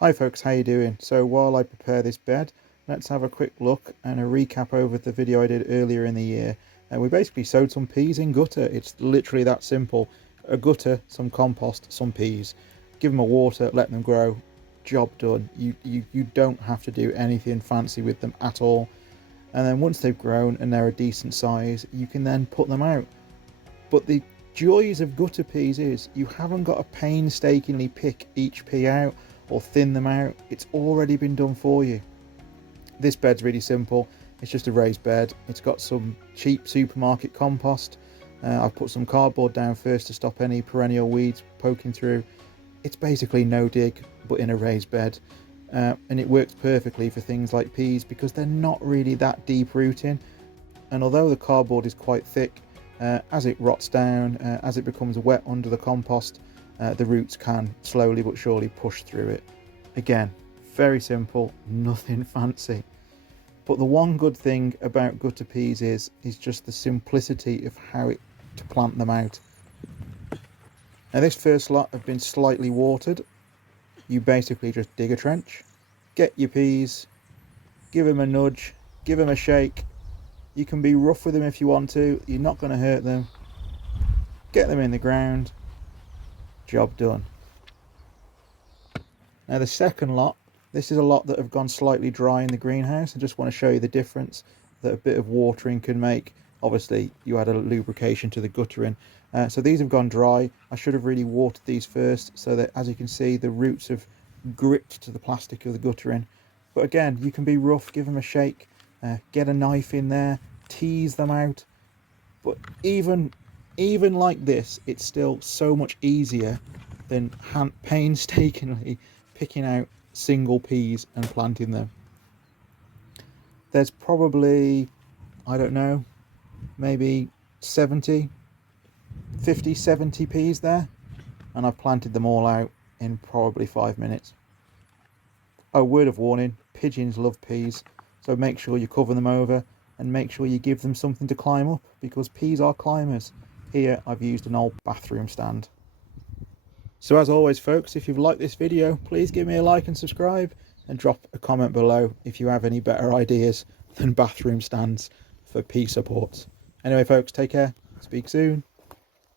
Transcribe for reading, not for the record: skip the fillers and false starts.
Hi folks, how you doing? So while I prepare this bed, let's have a quick look and a recap over the video I did earlier in the year. We basically sowed some peas in gutter. It's literally that simple. A gutter, some compost, some peas. Give them a water, let them grow. Job done. You don't have to do anything fancy with them at all. And then once they've grown and they're a decent size, you can then put them out. But the joys of gutter peas is you haven't got to painstakingly pick each pea out or thin them out. It's already been done for you. This bed's really simple. It's just a raised bed. It's got some cheap supermarket compost. I've put some cardboard down first to stop any perennial weeds poking through. It's basically no dig, but in a raised bed. And it works perfectly for things like peas because they're not really that deep rooting. And although the cardboard is quite thick, as it rots down, as it becomes wet under the compost, the roots can slowly but surely push through it. Again, very simple, nothing fancy. But the one good thing about gutter peas is just the simplicity of how to plant them out. Now this first lot have been slightly watered. You basically just dig a trench, get your peas, give them a nudge, give them a shake. You can be rough with them if you want to, you're not going to hurt them. Get them in the ground, job done. Now the second lot, this is a lot that have gone slightly dry in the greenhouse. I just want to show you the difference that a bit of watering can make. Obviously you add a lubrication to the guttering. So these have gone dry. I should have really watered these first so that, as you can see, the roots have gripped to the plastic of the guttering. But again, you can be rough, give them a shake, get a knife in there, tease them out. But even like this, it's still so much easier than painstakingly picking out single peas and planting them. There's probably, I don't know, maybe 50, 70 peas there, and I've planted them all out in probably 5 minutes. Oh, word of warning, pigeons love peas, so make sure you cover them over and make sure you give them something to climb up, because peas are climbers. Here I've used an old bathroom stand. So as always folks, if you've liked this video, please give me a like and subscribe, and drop a comment below if you have any better ideas than bathroom stands for pea supports. Anyway folks, take care, speak soon.